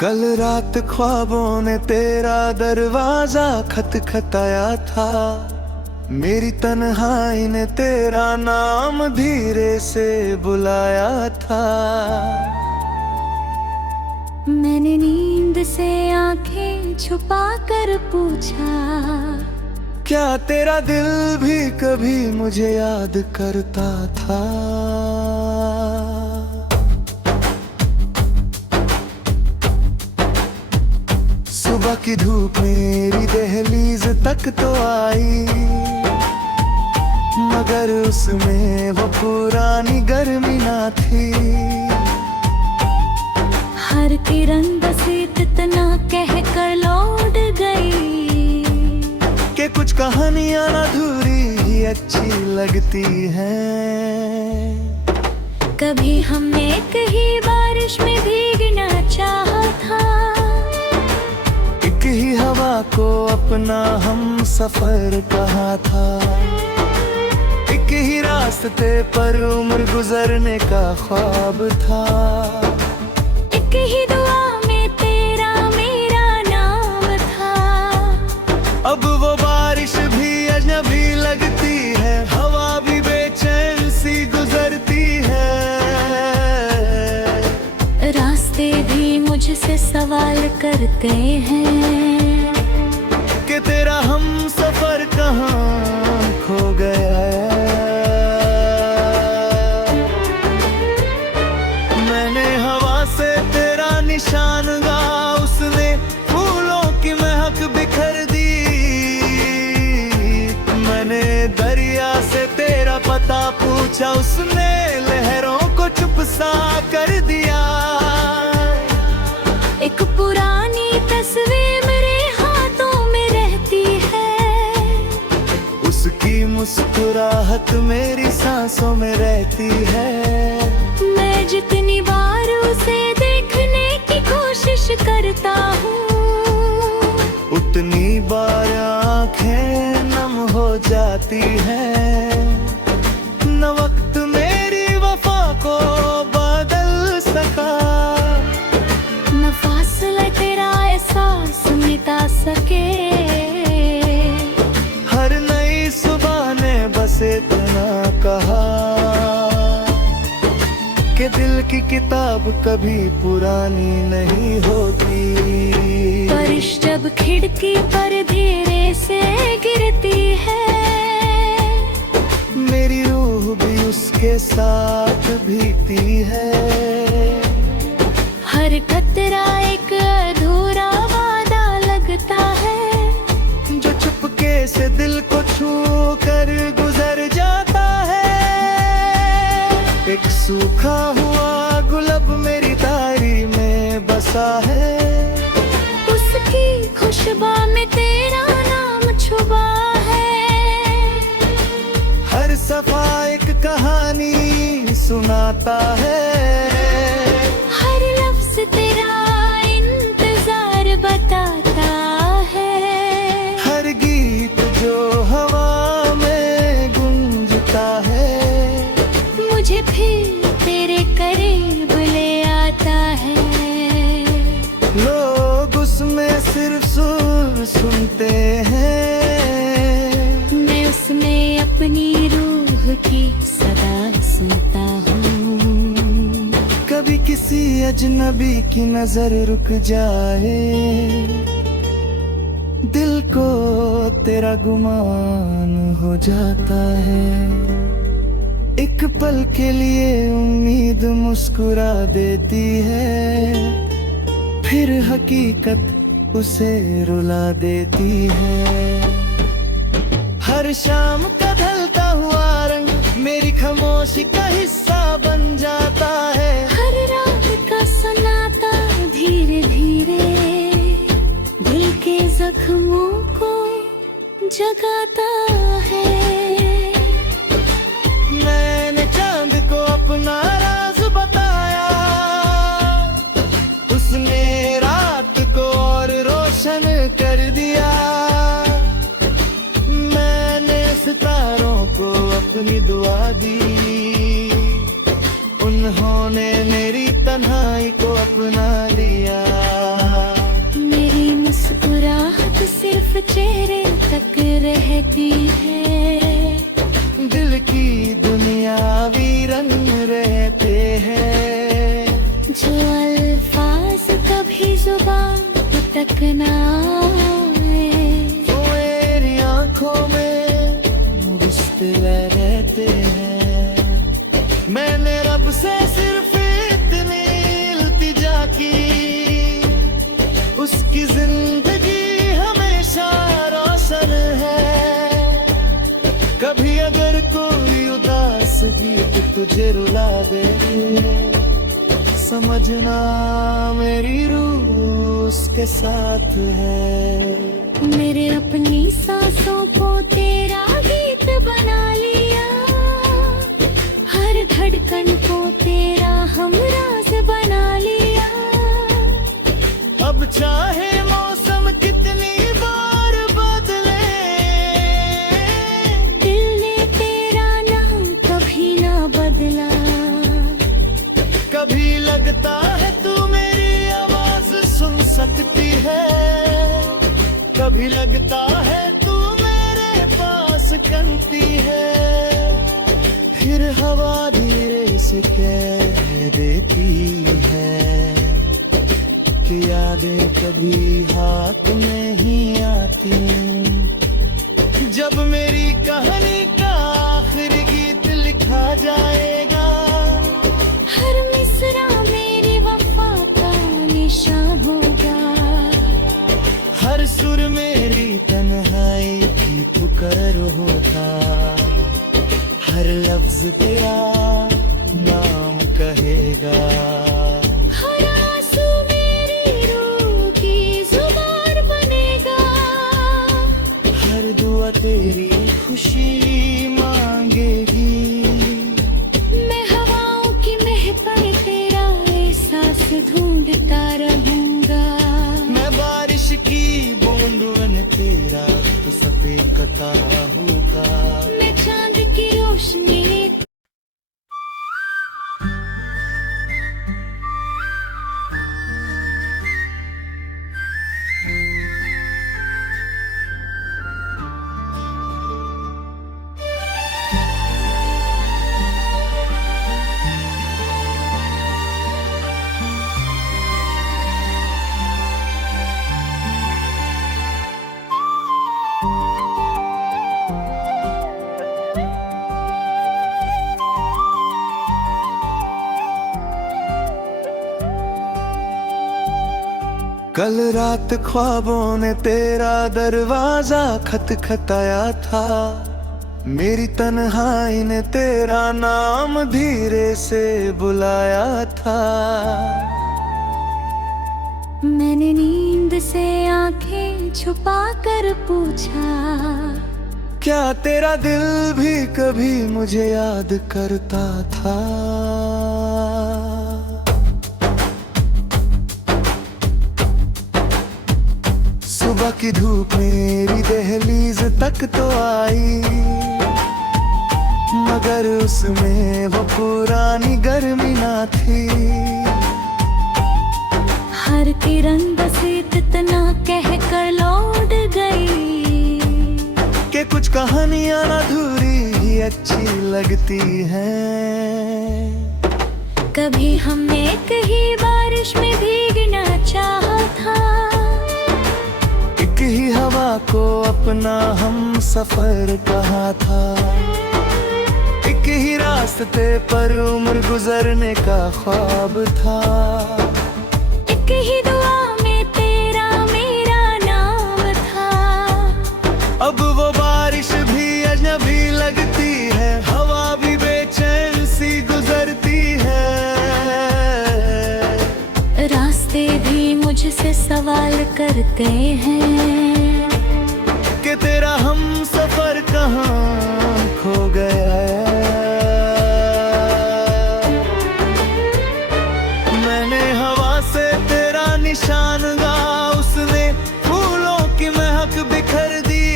कल रात ख्वाबों ने तेरा दरवाजा खटखटाया था। मेरी तन्हाई ने तेरा नाम धीरे से बुलाया था। मैंने नींद से आंखें छुपा कर पूछा, क्या तेरा दिल भी कभी मुझे याद करता था? सुबह की धूप मेरी दहलीज तक तो आई, मगर उसमें वो पुरानी गर्मी ना थी। हर किरण बस इतना कह कर लौट गई कि कुछ कहानियां अधूरी ही अच्छी लगती हैं। कभी हमने कहीं बारिश में भीगना चाहा था, एक ही हवा को अपना हम सफर कहा था। एक ही रास्ते पर उम्र गुजरने का ख्वाब था। एक ही दुआ में तेरा मेरा नाम था। अब वो बारिश भी अजनबी लगती है, हवा भी बेचैन सी गुजरती है। रास्ते भी मुझसे सवाल करते हैं कि तेरा हम सफर कहाँ खो गया है। मैंने हवा से तेरा निशान गा, उसने फूलों की महक बिखर दी। मैंने दरिया से तेरा पता पूछा, उसने लहरों को चुप सा कर दिया। एक पुरानी तस्वीर मेरे हाथों में रहती है, उसकी मुस्कुराहट मेरी सांसों में रहती है। मैं जितनी बार उसे देखने की कोशिश करता हूँ, उतनी बार आंखें नम हो जाती हैं। न वक्त मेरी वफा को बदल सका, न फासला तेरा एहसास मिटा सके। हर नई सुबह ने बस इतना कहा कि दिल की किताब कभी पुरानी नहीं होती। बारिश जब खिड़की पर धीरे से गिरती है, मेरी रूह भी उसके साथ भीगती है। हर कतरा एक अधूरा वादा लगता है, जो चुपके से दिल को छू कर गुजर जाता है। एक सूखा हुआ गुलाब मेरी डायरी में बसा है, उसकी खुशबू में तेरा नाम छुपा है। हर सफा एक कहानी सुनाता है, हर लफ्ज तेरा इंतजार बताता है। हर गीत जो हवा में गूंजता है, मुझे फिर तेरे करीब ले आता है। लोग उसमें सिर्फ सुर सुनते हैं, मैं उसमें अपनी रूह की सदा सुनता हूँ। कभी किसी अजनबी की नजर रुक जाए, दिल को तेरा गुमान हो जाता है। एक पल के लिए उम्मीद मुस्कुरा देती है, फिर हकीकत उसे रुला देती है। हर शाम का ढलता हुआ रंग मेरी खामोशी का हिस्सा बन जाता है। हर रात का सन्नाटा धीरे धीरे दिल के जख्मों को जगाता है। मैंने चांद को अपना राज बताया, उसने रात को और रोशन कर दिया। मैंने सितारों को अपनी दुआ दी, उन्होंने मेरी तन्हाई को अपना लिया। चेहरे तक रहती है। दिल की दुनिया वीरन रहते हैं, जो अल्फाज कभी जुबान तक ना आए, वो मेरी आंखों में मुस्कुरा रहते हैं। मैंने रब से सिर्फ इतनी इल्तिजा की, उसकी जिंदगी हमेशा रोशन है। कभी अगर कोई उदास गीत तुझे रुला दे, समझना मेरी रूह उसके साथ है। मेरे अपनी सांसों को तेरा गीत बना लिया, हर धड़कन को तेरा हमराज बना लिया। अब चाहे मौसम कितनी बार बदले, दिल ने तेरा नाम कभी ना बदला। कभी लगता है तू मेरी आवाज सुन सकती है, कभी लगता है तू मेरे पास कनती है। फिर हवा धीरे से कह देती है कि यादें कभी हाथ में ही आती। जब मेरी कहानी का आखिरी गीत लिखा जाएगा, हर मिसरा मेरी वफा का निशान होगा। हर सुर मेरी तन्हाई की पुकार होगा, हर लफ्ज तेरा नाम कहेगा। हर आंसू मेरी रूह की जुबान बनेगा, हर दुआ तेरी खुशी मांगेगी। मैं हवाओं की महफिल तेरा एहसास ढूंढता रहूंगा। मैं बारिश की बूंदों तेरा सपेकता होगा। मैं चांद की रोशनी कल रात ख्वाबों ने तेरा दरवाजा खटखटाया था, मेरी तन्हाई ने तेरा नाम धीरे से बुलाया था। मैंने नींद से आंखें छुपा कर पूछा, क्या तेरा दिल भी कभी मुझे याद करता था? सुबह की धूप मेरी दहलीज तक तो आई, मगर उसमें वो पुरानी गर्मी ना थी। हर किरण बस इतना कह कर लौट गई कि कुछ कहानियां अधूरी ही अच्छी लगती हैं। कभी हमने कहीं बारिश में भीगना चाहा था, एक ही हवा को अपना हम सफर कहा था। एक ही रास्ते पर उम्र गुजरने का ख्वाब था। एक ही दुआ में तेरा मेरा नाम था। अब वो बारिश भी अजनबी लगती है, हवा भी बेचैन सी गुजरती है। रास्ते भी मुझसे सवाल करते हैं कि तेरा हम सफर कहाँ खो गया है। मैंने हवा से तेरा निशान गा, उसने फूलों की महक बिखर दी।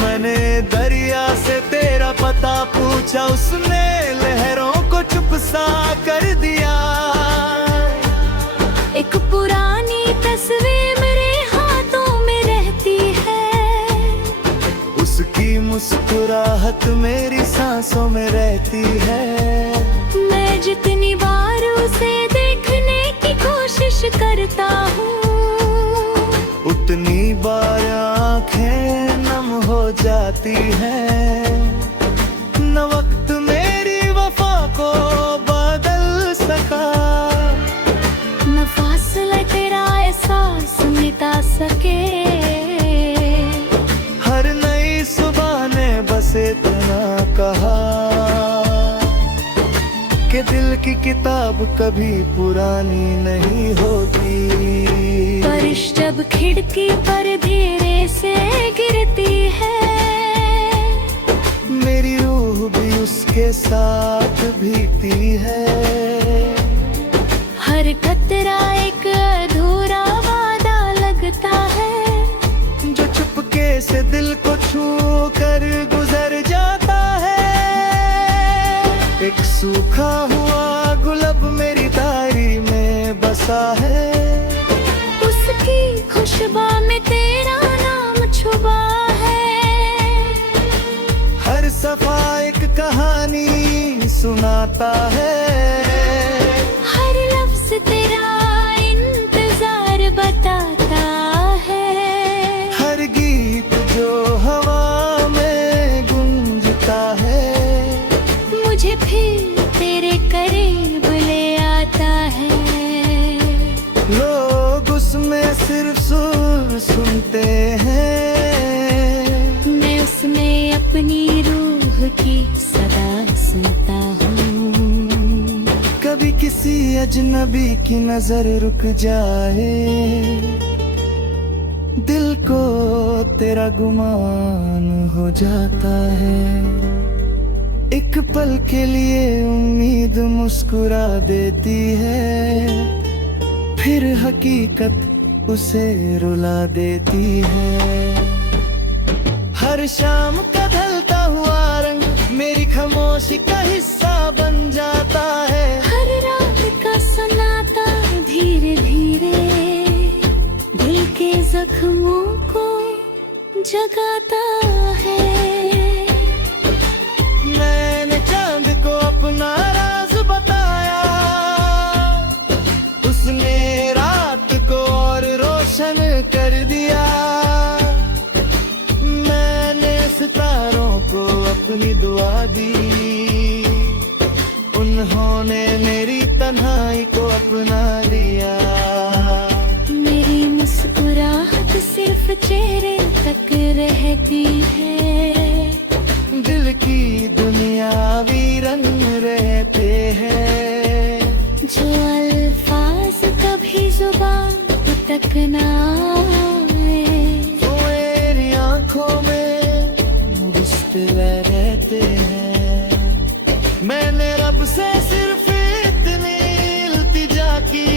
मैंने दरिया से तेरा पता पूछा, उसने लहरों को चुप सा कर दिया। एक पुरानी तस्वीर मेरे हाथों सूरत मेरी सांसों में रहती है। मैं जितनी बार उसे देखने की कोशिश करता हूँ, उतनी बार आंखें नम हो जाती हैं। न वक्त मेरी वफा को बदल सका, न फासला तेरा एहसास मिटा सके। हर नई सुबह ने बस इतना कहा कि दिल की किताब कभी पुरानी नहीं होती। बारिश जब खिड़की पर धीरे से गिरती है, मेरी रूह भी उसके साथ भीगती है। हर कतरा एक अधूरा वादा लगता है, जो चुपके से दिल को छू कर गुजर जाता है। एक सूखा हुआ गुलाब मेरी डायरी में बसा है, उसकी खुशबू में तेरा नाम छुपा है। हर सफा एक कहानी सुनाता है, हर लफ्ज तेरा इंतजार बताता है। हर गीत जो हवा में गूंजता है, मुझे फिर तेरे करीब ले आता है। लोग उसमें सिर्फ सुर सुनते हैं, मैं उसमें अपनी रूह की सदा सुनता हूँ। कभी किसी अजनबी की नजर रुक जाए, दिल को तेरा गुमान हो जाता है। एक पल के लिए उम्मीद मुस्कुरा देती है, फिर हकीकत उसे रुला देती है। हर शाम का ढलता हुआ रंग मेरी खामोशी का हिस्सा बन जाता है। हर रात का सन्नाटा धीरे धीरे दिल के जख्मों को जगाता है। मैंने चांद को अपना राज बताया, उसने रात को और रोशन कर दिया। मैंने सितारों को अपनी दुआ दी, उन्होंने मेरी तन्हाई को अपना लिया। मेरी मुस्कुराहट सिर्फ चेहरे तक रहती है, दिल की दुनियावी रंग रहते हैं। जो अल्फाज कभी जुबान तक ना आए, वो मेरी आंखों में मुस्कुरा रहते हैं। मैंने रब से सिर्फ इतनी इल्तिजा की,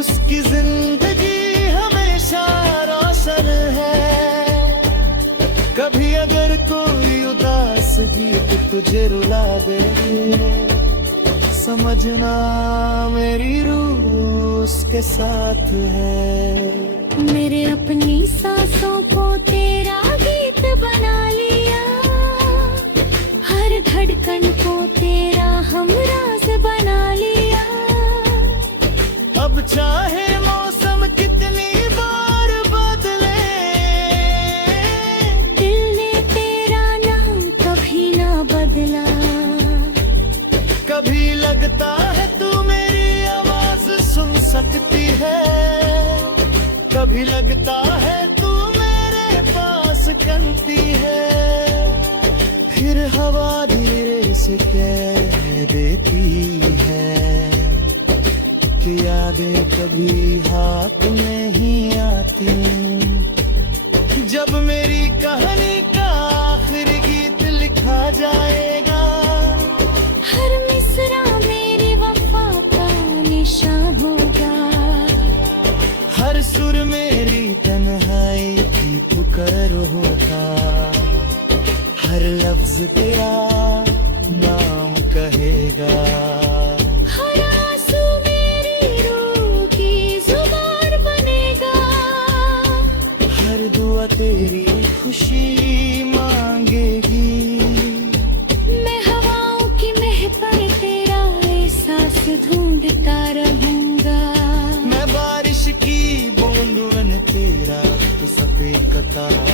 उसकी जिंदगी हमेशा रोशन है। कभी अगर कोई उदास गीत तुझे रुला दे, समझना मेरी रूह उसके साथ है। मेरे अपनी सांसों को तेरा गीत बना लिया, हर धड़कन को तेरा हमराज बना लिया। अब चाहे मौसम कितनी बार बदले, दिल ने तेरा नाम कभी ना बदला। कभी लगता है तू मेरी आवाज सुन सकती है, कभी लगता है तू मेरे पास कनती है। फिर हवा धीरे से कह देती है कि यादें कभी हाथ में ही आती। जब मेरी कहानी का आखिरी गीत लिखा जाएगा, हर मिसरा मेरी वफा का निशान होगा। हर सुर मेरी तन्हाई की पुकार होगा, हर लफ्ज तेरा नाम कहेगा। हर आंसू मेरी रूह की जुबान बनेगा, हर दुआ तेरी खुशी मांगेगा। था।